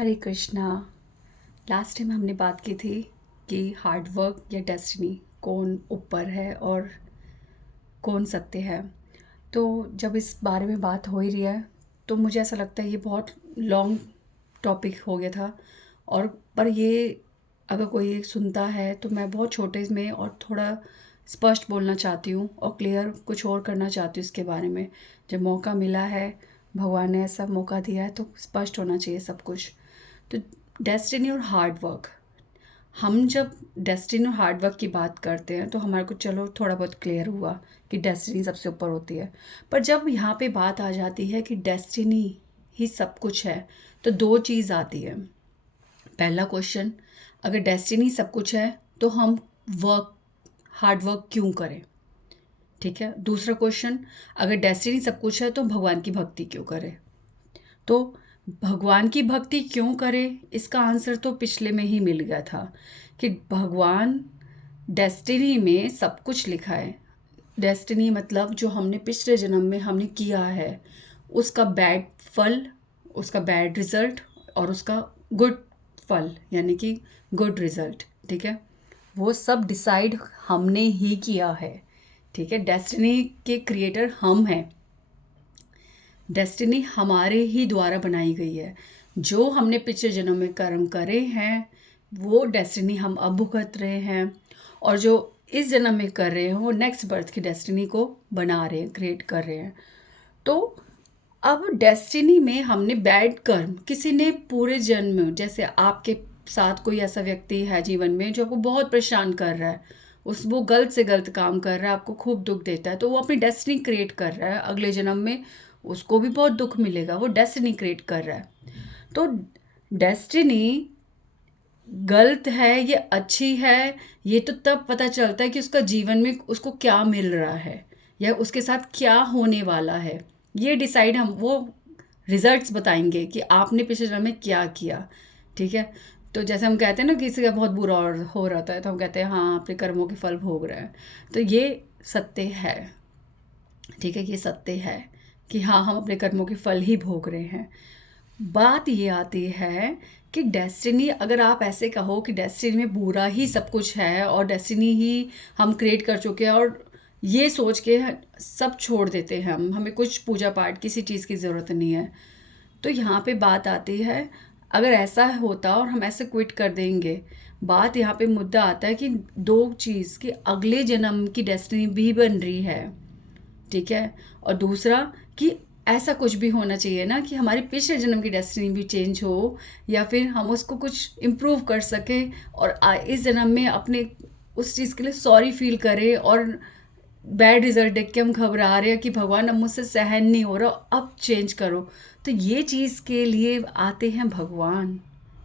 हरे Krishna. Last time हमने बात की थी कि हार्ड वर्क या डेस्टिनी कौन ऊपर है और कौन सत्य है। तो जब इस बारे में बात हो ही रही है तो मुझे ऐसा लगता है ये बहुत लॉन्ग टॉपिक हो गया था। और पर ये अगर कोई सुनता है तो मैं बहुत छोटे में और थोड़ा स्पष्ट बोलना चाहती हूँ और क्लियर कुछ और करना चाहती हूँ इसके बारे में। जब मौका मिला है, भगवान ने ऐसा मौका दिया है तो स्पष्ट होना चाहिए सब कुछ। तो डेस्टिनी और हार्ड वर्क, हम जब डेस्टिनी और हार्ड वर्क की बात करते हैं तो हमारे को चलो थोड़ा बहुत क्लियर हुआ कि डेस्टिनी सबसे ऊपर होती है। पर जब यहाँ पे बात आ जाती है कि डेस्टिनी ही सब कुछ है तो दो चीज़ आती है। पहला क्वेश्चन, अगर डेस्टिनी सब कुछ है तो हम वर्क हार्ड वर्क क्यों करें? ठीक है। दूसरा क्वेश्चन, अगर डेस्टिनी सब कुछ है तो भगवान की भक्ति क्यों करें? तो भगवान की भक्ति क्यों करें, इसका आंसर तो पिछले में ही मिल गया था कि भगवान डेस्टिनी में सब कुछ लिखा है। डेस्टिनी मतलब जो हमने पिछले जन्म में हमने किया है उसका बैड फल, उसका बैड रिजल्ट और उसका गुड फल यानी कि गुड रिजल्ट। ठीक है, वो सब डिसाइड हमने ही किया है। ठीक है, डेस्टिनी के क्रिएटर हम हैं। डेस्टिनी हमारे ही द्वारा बनाई गई है। जो हमने पिछले जन्म में कर्म करे हैं वो डेस्टिनी हम अब भुगत रहे हैं, और जो इस जन्म में कर रहे हैं वो नेक्स्ट बर्थ की डेस्टिनी को बना रहे हैं, क्रिएट कर रहे हैं। तो अब डेस्टिनी में हमने बैड कर्म, किसी ने पूरे जन्म में, जैसे आपके साथ कोई ऐसा व्यक्ति है जीवन में जो आपको बहुत परेशान कर रहा है, उस वो गलत से गलत काम कर रहा है, आपको खूब दुख देता है, तो वो अपनी डेस्टिनी क्रिएट कर रहा है। अगले जन्म में उसको भी बहुत दुख मिलेगा, वो डेस्टिनी क्रिएट कर रहा है। तो डेस्टिनी गलत है ये अच्छी है, ये तो तब पता चलता है कि उसका जीवन में उसको क्या मिल रहा है या उसके साथ क्या होने वाला है। ये डिसाइड हम वो रिजल्ट्स बताएंगे कि आपने पिछले जन्म में क्या किया। ठीक है, तो जैसे हम कहते हैं ना किसी का बहुत बुरा और हो रहा है तो हम कहते हैं हाँ आपने कर्मों के फल भोग रहे हैं। तो ये सत्य है। ठीक है, ये सत्य है कि हाँ हम अपने कर्मों के फल ही भोग रहे हैं। बात ये आती है कि डेस्टिनी, अगर आप ऐसे कहो कि डेस्टिनी में बुरा ही सब कुछ है और डेस्टिनी ही हम क्रिएट कर चुके हैं और ये सोच के सब छोड़ देते हैं, हम हमें कुछ पूजा पाठ किसी चीज़ की ज़रूरत नहीं है, तो यहाँ पे बात आती है अगर ऐसा होता और हम ऐसे क्विट कर देंगे, बात यहाँ पे मुद्दा आता है कि दो चीज़ कि अगले जन्म की डेस्टिनी भी बन रही है। ठीक है, और दूसरा कि ऐसा कुछ भी होना चाहिए ना कि हमारे पिछले जन्म की डेस्टिनी भी चेंज हो या फिर हम उसको कुछ इम्प्रूव कर सकें और इस जन्म में अपने उस चीज़ के लिए सॉरी फील करें, और बैड रिजल्ट देख के हम घबरा रहे हैं कि भगवान अब मुझसे सहन नहीं हो रहा, अब चेंज करो। तो ये चीज़ के लिए आते हैं भगवान,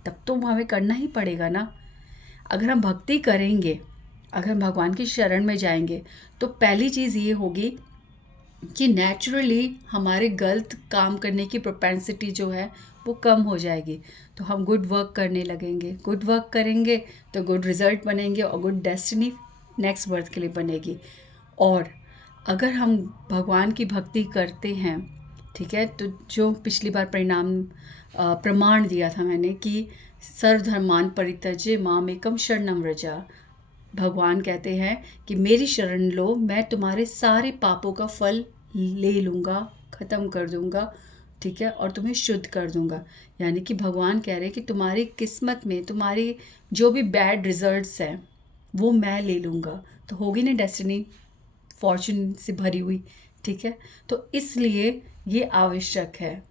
तब तो हमें करना ही पड़ेगा ना। अगर हम भक्ति करेंगे, अगर हम भगवान की शरण में जाएंगे तो पहली चीज़ ये होगी कि नेचुरली हमारे गलत काम करने की प्रोपेंसिटी जो है वो कम हो जाएगी। तो हम गुड वर्क करने लगेंगे, गुड वर्क करेंगे तो गुड रिजल्ट बनेंगे और गुड डेस्टिनी नेक्स्ट बर्थ के लिए बनेगी। और अगर हम भगवान की भक्ति करते हैं, ठीक है, तो जो पिछली बार प्रमाण दिया था मैंने कि सर्वधर्मान परित्यज्य मामेकम शरणम व्रजा, भगवान कहते हैं कि मेरी शरण लो, मैं तुम्हारे सारे पापों का फल ले लूँगा, ख़त्म कर दूँगा। ठीक है, और तुम्हें शुद्ध कर दूँगा। यानी कि भगवान कह रहे हैं कि तुम्हारी किस्मत में तुम्हारी जो भी बैड रिजल्ट्स हैं वो मैं ले लूँगा। तो होगी ना डेस्टिनी फॉर्चून से भरी हुई। ठीक है, तो इसलिए ये आवश्यक है।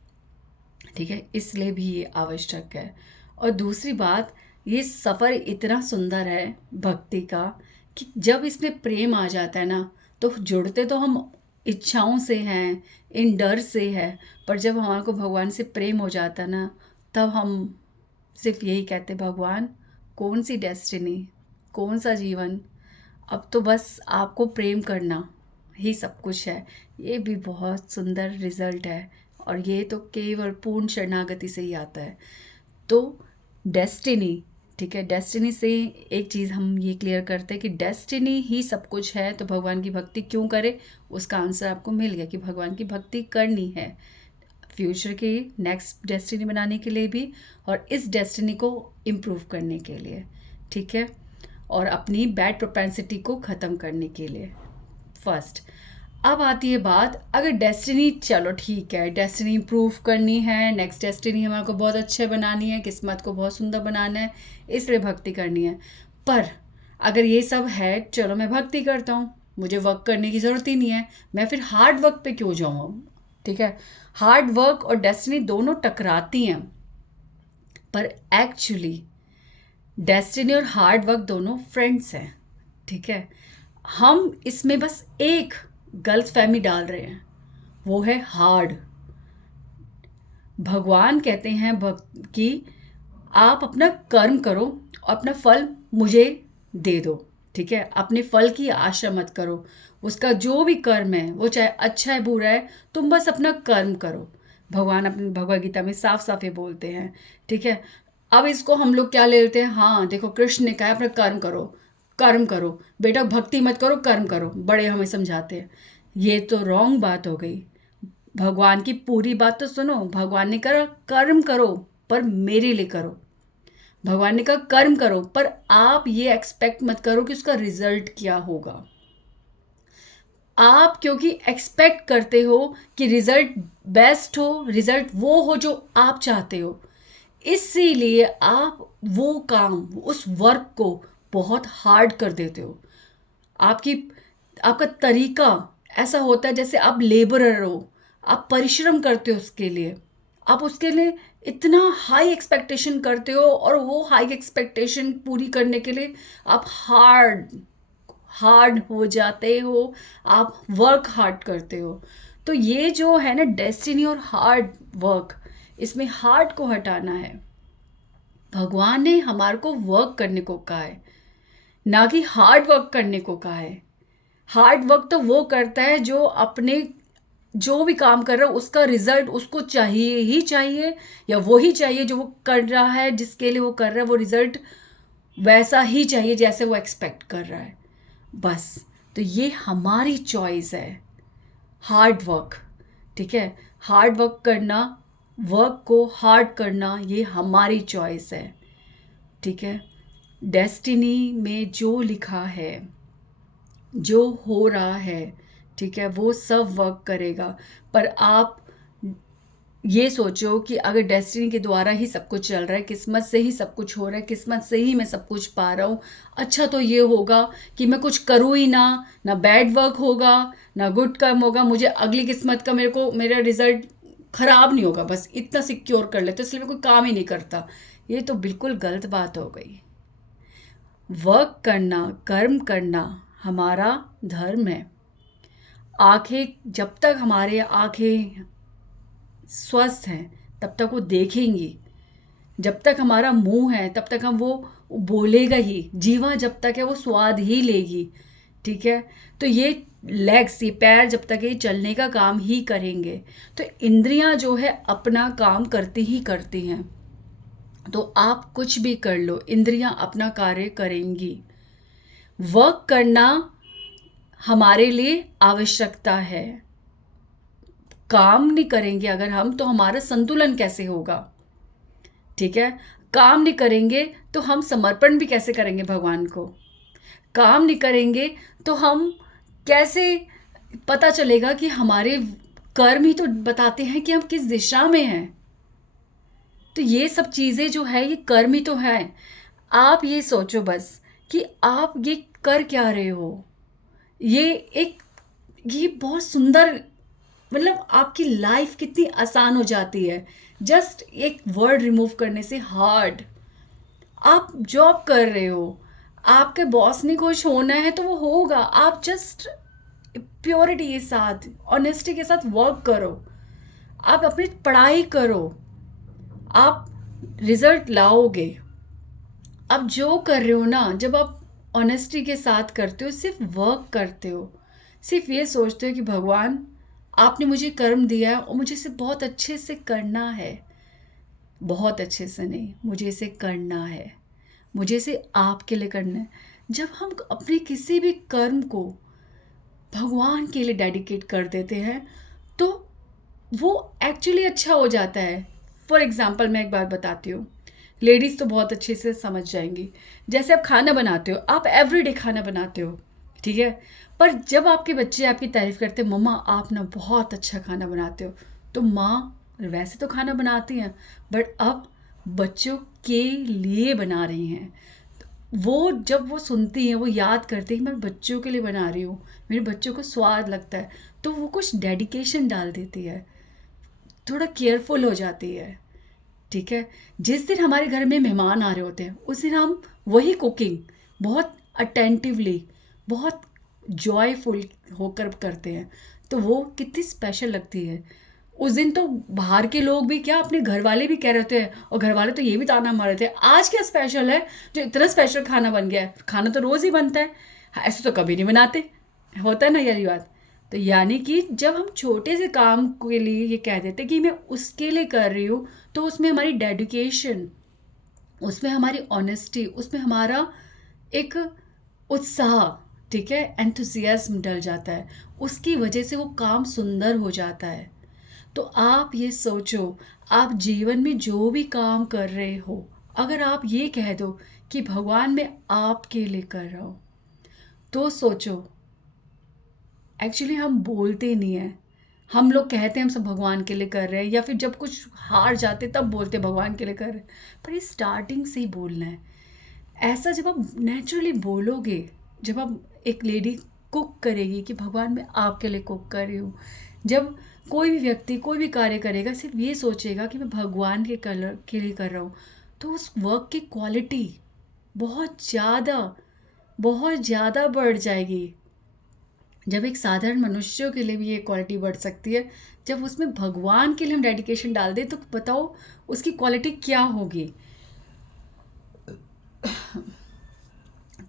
ठीक है, इसलिए भी ये आवश्यक है। और दूसरी बात, ये सफ़र इतना सुंदर है भक्ति का कि जब इसमें प्रेम आ जाता है ना, तो जुड़ते तो हम इच्छाओं से हैं, इन डर से है, पर जब हमारे को भगवान से प्रेम हो जाता है ना, तब हम सिर्फ यही कहते भगवान कौन सी डेस्टिनी, कौन सा जीवन, अब तो बस आपको प्रेम करना ही सब कुछ है। ये भी बहुत सुंदर रिजल्ट है और ये तो केवल पूर्ण शरणागति से ही आता है। तो डेस्टिनी, ठीक है, डेस्टिनी से एक चीज़ हम ये क्लियर करते हैं कि डेस्टिनी ही सब कुछ है, तो भगवान की भक्ति क्यों करें, उसका आंसर आपको मिल गया कि भगवान की भक्ति करनी है। फ्यूचर की नेक्स्ट डेस्टिनी बनाने के लिए भी और इस डेस्टिनी को इम्प्रूव करने के लिए, ठीक है, और अपनी बैड प्रोपेंसिटी को ख़त्म करने के लिए फर्स्ट। अब आती है बात, अगर डेस्टिनी, चलो ठीक है, डेस्टिनी इम्प्रूव करनी है, नेक्स्ट डेस्टिनी हमारे को बहुत अच्छे बनानी है, किस्मत को बहुत सुंदर बनाना है, इसलिए भक्ति करनी है। पर अगर ये सब है, चलो मैं भक्ति करता हूँ, मुझे वर्क करने की ज़रूरत ही नहीं है, मैं फिर हार्ड वर्क पे क्यों जाऊँ अब, ठीक है। हार्ड वर्क और डेस्टिनी दोनों टकराती हैं, पर एक्चुअली डेस्टिनी और हार्ड वर्क दोनों फ्रेंड्स हैं, ठीक है। हम इसमें बस एक गलत फहमी डाल रहे हैं, वो है हार्ड। भगवान कहते हैं कि आप अपना कर्म करो और अपना फल मुझे दे दो, ठीक है। अपने फल की आशा मत करो, उसका जो भी कर्म है वो चाहे अच्छा है बुरा है, तुम बस अपना कर्म करो। भगवान अपनी भगवद गीता में साफ साफ ये बोलते हैं, ठीक है। अब इसको हम लोग क्या ले लेते हैं, हाँ देखो कृष्ण ने कहा अपना कर्म करो, कर्म करो बेटा, भक्ति मत करो, कर्म करो, बड़े हमें समझाते हैं। ये तो रॉन्ग बात हो गई। भगवान की पूरी बात तो सुनो। भगवान ने कहा कर्म करो पर मेरे लिए करो। भगवान ने कहा कर्म करो, पर आप ये एक्सपेक्ट मत करो कि उसका रिजल्ट क्या होगा। आप क्योंकि एक्सपेक्ट करते हो कि रिजल्ट बेस्ट हो, रिजल्ट वो हो जो आप चाहते हो, इसीलिए आप वो काम, उस वर्क को बहुत हार्ड कर देते हो। आपका तरीका ऐसा होता है जैसे आप लेबरर हो, आप परिश्रम करते हो उसके लिए, आप उसके लिए इतना हाई एक्सपेक्टेशन करते हो, और वो हाई एक्सपेक्टेशन पूरी करने के लिए आप हार्ड हो जाते हो, आप वर्क हार्ड करते हो। तो ये जो है ना डेस्टिनी और हार्ड वर्क, इसमें हार्ड को हटाना है। भगवान ने हमारे को वर्क करने को कहा है, ना कि हार्ड वर्क करने को कहा है। हार्ड वर्क तो वो करता है जो अपने जो भी काम कर रहा है उसका रिजल्ट उसको चाहिए ही चाहिए, या वो ही चाहिए जो वो कर रहा है, जिसके लिए वो कर रहा है वो रिजल्ट वैसा ही चाहिए जैसे वो एक्सपेक्ट कर रहा है, बस। तो ये हमारी चॉइस है, हार्ड वर्क, ठीक है। हार्ड वर्क करना, वर्क को हार्ड करना, ये हमारी चॉइस है, ठीक है। डेस्टिनी में जो लिखा है, जो हो रहा है, ठीक है, वो सब वर्क करेगा। पर आप ये सोचो कि अगर डेस्टिनी के द्वारा ही सब कुछ चल रहा है, किस्मत से ही सब कुछ हो रहा है, किस्मत से ही मैं सब कुछ पा रहा हूँ, अच्छा तो ये होगा कि मैं कुछ करूँ ही ना, ना बैड वर्क होगा ना गुड कर्म होगा, मुझे अगली किस्मत का मेरा रिजल्ट खराब नहीं होगा, बस इतना सिक्योर कर लेते, इसलिए मैं कोई काम ही नहीं करता। ये तो बिल्कुल गलत बात हो गई। वर्क करना, कर्म करना हमारा धर्म है। जब तक हमारे आँखें स्वस्थ हैं तब तक वो देखेंगी, जब तक हमारा मुंह है तब तक हम वो बोलेगा ही, जीवा जब तक है वो स्वाद ही लेगी, ठीक है। तो ये लेग्स, ये पैर जब तक ये चलने का काम ही करेंगे, तो इंद्रियां जो है अपना काम करती ही करती हैं। तो आप कुछ भी कर लो, इंद्रियां अपना कार्य करेंगी। वर्क करना हमारे लिए आवश्यकता है। काम नहीं करेंगे अगर हम, तो हमारा संतुलन कैसे होगा, ठीक है। काम नहीं करेंगे तो हम समर्पण भी कैसे करेंगे भगवान को। काम नहीं करेंगे तो हम कैसे, पता चलेगा कि हमारे कर्म ही तो बताते हैं कि हम किस दिशा में हैं। तो ये सब चीज़ें जो है ये कर्म ही तो है। आप ये सोचो बस कि आप ये कर क्या रहे हो, ये बहुत सुंदर, मतलब आपकी लाइफ कितनी आसान हो जाती है जस्ट एक वर्ड रिमूव करने से। हार्ड, आप जॉब कर रहे हो, आपके बॉस ने खुश होना है तो वो होगा, आप जस्ट प्योरिटी के साथ, ऑनेस्टी के साथ वर्क करो, आप अपनी पढ़ाई करो, आप रिजल्ट लाओगे। आप जो कर रहे हो ना, जब आप ऑनेस्टी के साथ करते हो, सिर्फ वर्क करते हो, सिर्फ ये सोचते हो कि भगवान आपने मुझे कर्म दिया है और मुझे इसे बहुत अच्छे से करना है, बहुत अच्छे से नहीं, मुझे इसे करना है, मुझे इसे आपके लिए करना है। जब हम अपने किसी भी कर्म को भगवान के लिए डेडिकेट कर देते हैं, तो वो एक्चुअली अच्छा हो जाता है। फॉर एग्ज़ाम्पल मैं एक बात बताती हूँ, लेडीज़ तो बहुत अच्छे से समझ जाएँगी। जैसे आप खाना बनाते हो, आप एवरीडे खाना बनाते हो, ठीक है? पर जब आपके बच्चे आपकी तारीफ़ करते हैं, मम्मा आप ना बहुत अच्छा खाना बनाते हो, तो माँ वैसे तो खाना बनाती हैं, बट अब बच्चों के लिए बना रही हैं। वो जब वो सुनती हैं, वो याद करती हैं मैं बच्चों के लिए बना रही हूँ, मेरे बच्चों को स्वाद लगता है, तो वो कुछ डेडिकेशन डाल देती है, थोड़ा केयरफुल हो जाती है, ठीक है? जिस दिन हमारे घर में मेहमान आ रहे होते हैं, उस दिन हम वही कुकिंग बहुत अटेंटिवली, बहुत जॉयफुल होकर करते हैं, तो वो कितनी स्पेशल लगती है। उस दिन तो बाहर के लोग भी क्या, अपने घर वाले भी कह रहे होते हैं, और घर वाले तो ये भी ताना मार रहे थे, आज क्या स्पेशल है जो इतना स्पेशल खाना बन गया है? खाना तो रोज़ ही बनता है, हाँ, ऐसे तो कभी नहीं बनाते। होता है ना यही बात। तो यानी कि जब हम छोटे से काम के लिए ये कह देते कि मैं उसके लिए कर रही हूँ, तो उसमें हमारी डेडिकेशन, उसमें हमारी ऑनेस्टी, उसमें हमारा एक उत्साह, ठीक है, एंथुसियाज्म डल जाता है, उसकी वजह से वो काम सुंदर हो जाता है। तो आप ये सोचो, आप जीवन में जो भी काम कर रहे हो, अगर आप ये कह दो कि भगवान मैं आपके लिए कर रहा हूँ, तो सोचो, एक्चुअली हम बोलते नहीं हैं। हम लोग कहते हैं हम सब भगवान के लिए कर रहे हैं, या फिर जब कुछ हार जाते तब बोलते हैं भगवान के लिए कर रहे हैं। पर ये स्टार्टिंग से ही बोलना है। ऐसा जब आप नेचुरली बोलोगे, जब आप एक लेडी कुक करेगी कि भगवान मैं आपके लिए कुक कर रही हूँ, जब कोई भी व्यक्ति कोई भी कार्य करेगा सिर्फ ये सोचेगा कि मैं भगवान के कलर के लिए कर रहा हूँ, तो उस वर्क की क्वालिटी बहुत ज़्यादा बढ़ जाएगी। जब एक साधारण मनुष्यों के लिए भी ये क्वालिटी बढ़ सकती है, जब उसमें भगवान के लिए हम डेडिकेशन डाल दें, तो बताओ उसकी क्वालिटी क्या होगी।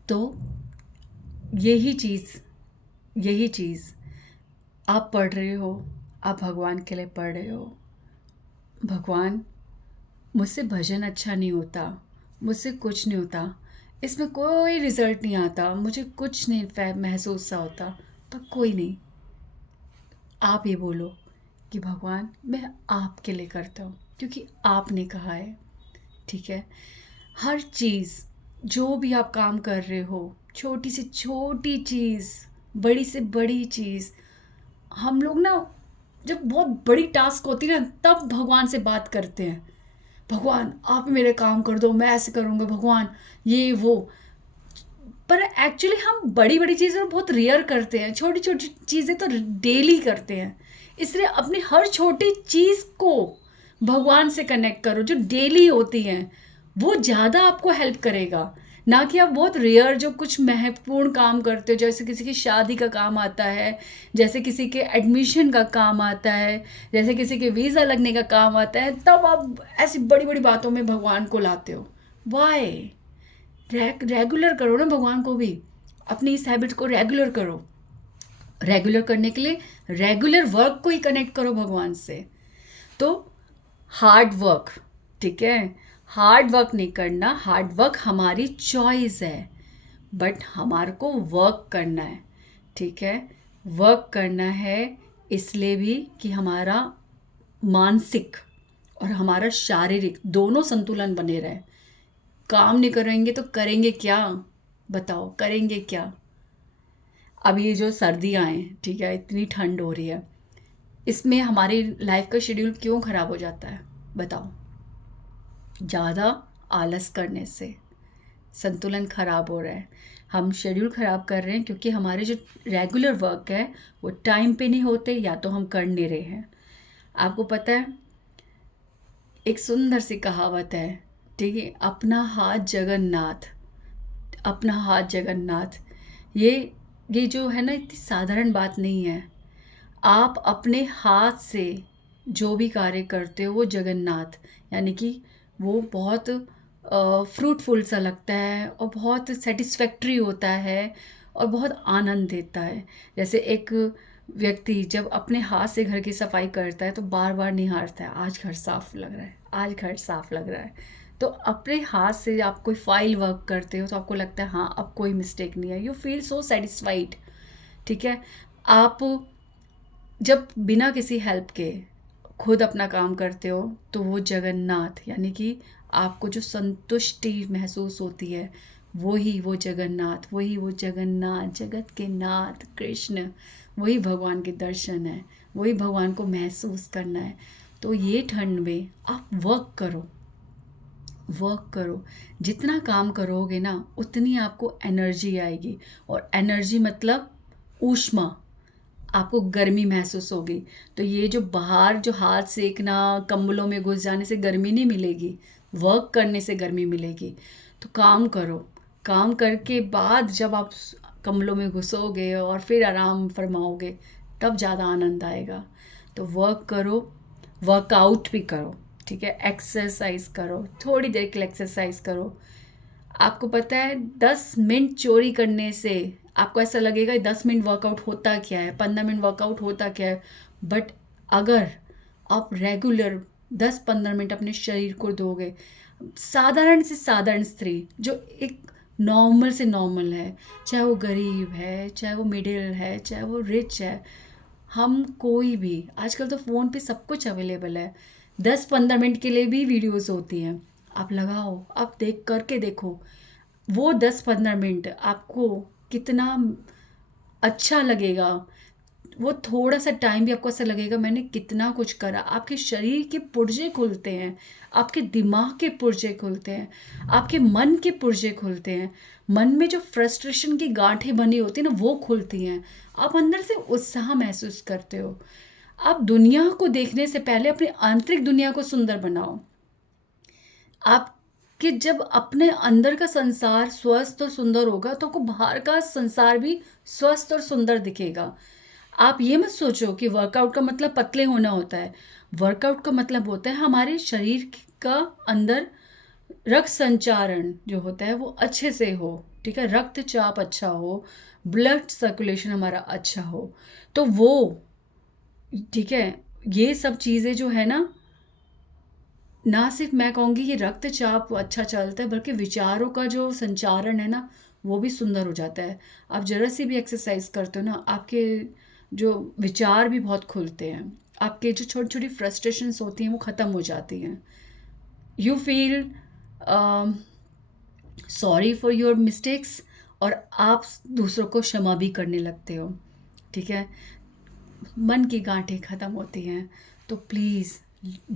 तो यही चीज़ यही चीज़ आप पढ़ रहे हो, आप भगवान के लिए पढ़ रहे हो। भगवान, मुझसे भजन अच्छा नहीं होता, मुझसे कुछ नहीं होता, इसमें कोई रिज़ल्ट नहीं आता, मुझे कुछ नहीं महसूस सा होता, पर कोई नहीं, आप ये बोलो कि भगवान मैं आपके लिए करता हूँ क्योंकि आपने कहा है, ठीक है? हर चीज़, जो भी आप काम कर रहे हो, छोटी से छोटी चीज़, बड़ी से बड़ी चीज़, हम लोग ना जब बहुत बड़ी टास्क होती है ना, तब भगवान से बात करते हैं, भगवान आप मेरे काम कर दो, मैं ऐसे करूँगा भगवान, ये वो। पर एक्चुअली हम बड़ी बड़ी चीज़ें बहुत रेयर करते हैं, छोटी छोटी चीज़ें तो डेली करते हैं। इसलिए अपनी हर छोटी चीज़ को भगवान से कनेक्ट करो, जो डेली होती हैं, वो ज़्यादा आपको हेल्प करेगा। ना कि आप बहुत रेयर जो कुछ महत्वपूर्ण काम करते हो, जैसे किसी की शादी का काम आता है, जैसे किसी के एडमिशन का काम आता है, जैसे किसी के वीज़ा लगने का काम आता है, तब आप ऐसी बड़ी बड़ी बातों में भगवान को लाते हो। वाई? रेगुलर करो ना भगवान को भी, अपनी इस हैबिट को रेगुलर करो। रेगुलर करने के लिए रेगुलर वर्क को ही कनेक्ट करो भगवान से। तो हार्ड वर्क, ठीक है, हार्ड वर्क नहीं करना, हार्ड वर्क हमारी चॉइस है, बट हमारे को वर्क करना है, ठीक है? वर्क करना है इसलिए भी कि हमारा मानसिक और हमारा शारीरिक दोनों संतुलन बने रहे। काम नहीं करेंगे तो करेंगे क्या? बताओ करेंगे क्या? अब ये जो सर्दियाँ हैं, ठीक है, इतनी ठंड हो रही है, इसमें हमारी लाइफ का शेड्यूल क्यों ख़राब हो जाता है? बताओ। ज़्यादा आलस करने से संतुलन ख़राब हो रहा है। हम शेड्यूल ख़राब कर रहे हैं क्योंकि हमारे जो रेगुलर वर्क है वो टाइम पे नहीं होते, या तो हम कर नहीं रहे हैं। आपको पता है, एक सुंदर सी कहावत है, ठीक है, अपना हाथ जगन्नाथ, अपना हाथ जगन्नाथ। ये ये जो है ना, इतनी साधारण बात नहीं है। आप अपने हाथ से जो भी कार्य करते हो वो जगन्नाथ, यानी कि वो बहुत फ्रूटफुल सा लगता है और बहुत सेटिस्फैक्ट्री होता है और बहुत आनंद देता है। जैसे एक व्यक्ति जब अपने हाथ से घर की सफाई करता है तो बार बार निहारता है, आज घर साफ लग रहा है, आज घर साफ लग रहा है। तो अपने हाथ से आप कोई फाइल वर्क करते हो तो आपको लगता है हाँ अब कोई मिस्टेक नहीं है, यू फील सो सेटिस्फाइड, ठीक है? आप जब बिना किसी हेल्प के खुद अपना काम करते हो तो वो जगन्नाथ यानी कि आपको जो संतुष्टि महसूस होती है, वो जगन्नाथ, वही वो जगन्नाथ, जगत के नाथ कृष्ण, वही भगवान के दर्शन है, वही भगवान को महसूस करना है। तो ये ठंड में आप वर्क करो, जितना काम करोगे ना उतनी आपको एनर्जी आएगी, और एनर्जी मतलब ऊष्मा, आपको गर्मी महसूस होगी। तो ये जो बाहर जो हाथ सेकना, कंबलों में घुस जाने से गर्मी नहीं मिलेगी, वर्क करने से गर्मी मिलेगी। तो काम करो, काम करके बाद जब आप कंबलों में घुसोगे और फिर आराम फरमाओगे, तब ज़्यादा आनंद आएगा। तो वर्क करो, वर्कआउट भी करो, ठीक है, एक्सरसाइज करो, थोड़ी देर के लिए एक्सरसाइज करो। आपको पता है 10 मिनट चोरी करने से आपको ऐसा लगेगा 10 मिनट वर्कआउट होता क्या है, 15 मिनट वर्कआउट होता क्या है, बट अगर आप रेगुलर 10-15 मिनट अपने शरीर को दोगे, साधारण से साधारण स्त्री जो एक नॉर्मल से नॉर्मल है, चाहे वो गरीब है, चाहे वो मिडिल है, चाहे वो रिच है, हम कोई भी, आजकल तो फ़ोन पे सब कुछ अवेलेबल है, 10-15 मिनट के लिए भी वीडियोस होती हैं, आप लगाओ, आप देख करके देखो, वो 10-15 मिनट आपको कितना अच्छा लगेगा। वो थोड़ा सा टाइम भी आपको ऐसा लगेगा मैंने कितना कुछ करा। आपके शरीर के पुर्जे खुलते हैं, आपके दिमाग के पुर्जे खुलते हैं, आपके मन के पुर्जे खुलते हैं, मन में जो फ्रस्ट्रेशन की गांठें बनी होती हैं ना वो खुलती हैं, आप अंदर से उत्साह महसूस करते हो। आप दुनिया को देखने से पहले अपनी आंतरिक दुनिया को सुंदर बनाओ। आपके जब अपने अंदर का संसार स्वस्थ और सुंदर होगा तो आपको बाहर का संसार भी स्वस्थ और सुंदर दिखेगा। आप ये मत सोचो कि वर्कआउट का मतलब पतले होना होता है। वर्कआउट का मतलब होता है हमारे शरीर का अंदर रक्त संचारण जो होता है वो अच्छे से हो, ठीक है, रक्तचाप अच्छा हो, ब्लड सर्कुलेशन हमारा अच्छा हो, तो वो, ठीक है, ये सब चीज़ें जो है ना सिर्फ मैं कहूँगी कि रक्तचाप अच्छा चलता है, बल्कि विचारों का जो संचारण है ना वो भी सुंदर हो जाता है। आप ज़रा सी भी एक्सरसाइज करते हो ना, आपके जो विचार भी बहुत खुलते हैं, आपके जो छोटी छोटी फ्रस्ट्रेशंस होती हैं वो ख़त्म हो जाती हैं। You feel sorry for your mistakes, और आप दूसरों को क्षमा भी करने लगते हो, ठीक है, मन की गांठें ख़त्म होती हैं। तो please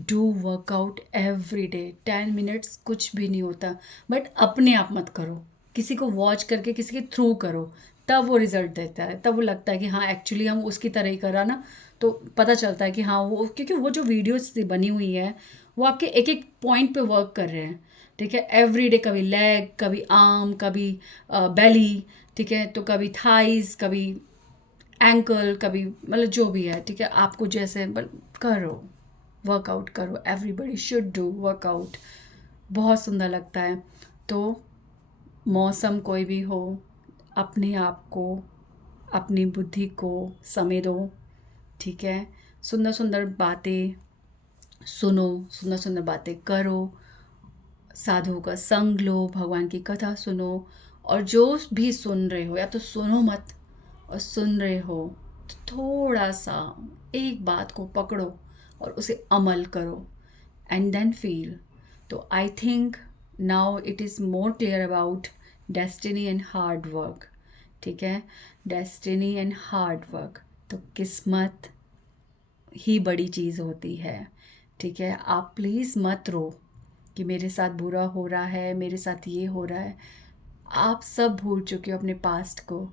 do workout every day, 10 minutes कुछ भी नहीं होता, बट अपने आप मत करो, किसी को वॉच करके किसी के थ्रू करो, तब वो रिजल्ट देता है, तब वो लगता है कि हाँ एक्चुअली हम उसकी तरह ही करा ना, तो पता चलता है कि हाँ वो, क्योंकि वो जो वीडियोस बनी हुई है वो आपके एक एक पॉइंट पे वर्क कर रहे हैं, ठीक है, एवरी डे, कभी लेग, कभी आर्म, कभी बेली, ठीक है, तो कभी थाइज, कभी एंकल, कभी मतलब जो भी है, ठीक है, आपको जैसे करो, वर्कआउट करो, एवरीबडी शुड डू वर्कआउट, बहुत सुंदर लगता है। तो मौसम कोई भी हो, अपने आप को, अपनी बुद्धि को समय दो, ठीक है, सुंदर सुंदर बातें सुनो, सुंदर सुंदर बातें करो, साधुओं का संग लो, भगवान की कथा सुनो, और जो भी सुन रहे हो या तो सुनो मत, और सुन रहे हो तो थोड़ा सा एक बात को पकड़ो और उसे अमल करो, एंड देन फील। तो I think now it is more clear about destiny and hard work, ठीक है, डेस्टिनी एंड हार्ड वर्क, तो किस्मत ही बड़ी चीज़ होती है, ठीक है। आप प्लीज़ मत रो कि मेरे साथ बुरा हो रहा है, मेरे साथ ये हो रहा है, आप सब भूल चुके हो अपने पास्ट को,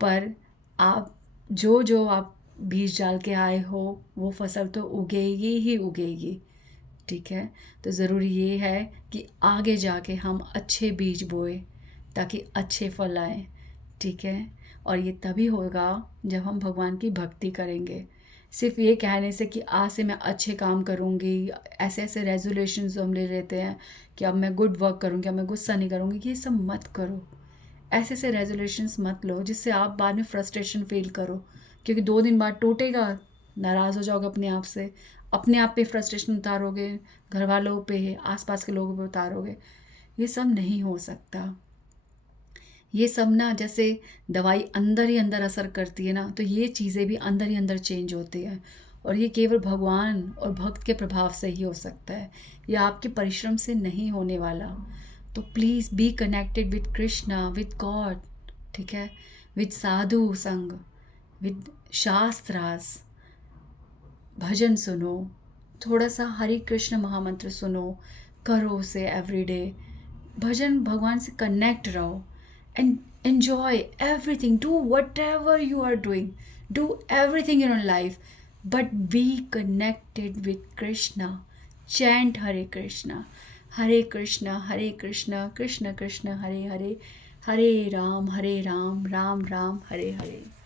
पर आप जो जो आप बीज डाल के आए हो वो फसल तो उगेगी ही उगेगी, ठीक है। तो ज़रूरी ये है कि आगे जाके हम अच्छे बीज बोए ताकि अच्छे फल आए, ठीक है, और ये तभी होगा जब हम भगवान की भक्ति करेंगे। सिर्फ ये कहने से कि आज से मैं अच्छे काम करूँगी, ऐसे ऐसे रेजोल्यूशंस हम ले लेते हैं कि अब मैं गुड वर्क करूँगी, अब मैं गुस्सा नहीं करूँगी, ये सब मत करो, ऐसे ऐसे रेजोल्यूशंस मत लो जिससे आप बाद में फ्रस्ट्रेशन फील करो, क्योंकि 2 दिन बाद टूटेगा, नाराज़ हो जाओगे अपने आप से, अपने आप पे फ्रस्ट्रेशन उतारोगे, घर वालों पे, आसपास के लोगों पे उतारोगे, ये सब नहीं हो सकता। ये सब ना जैसे दवाई अंदर ही अंदर असर करती है ना, तो ये चीज़ें भी अंदर ही अंदर चेंज होती हैं, और ये केवल भगवान और भक्त के प्रभाव से ही हो सकता है, ये आपके परिश्रम से नहीं होने वाला। तो please be connected with Krishna, with God, ठीक है, विद साधु संग, विद शास्त्रास, भजन सुनो, थोड़ा सा हरे कृष्ण महामंत्र सुनो, करो उसे एवरीडे, भजन भगवान से कनेक्ट रहो and enjoy everything, do whatever you are doing, do everything in your life, but be connected with Krishna. Chant Hare Krishna, Hare Krishna, Hare Krishna, Krishna Krishna, Hare Hare, Hare Ram, Ram Ram, Hare Hare.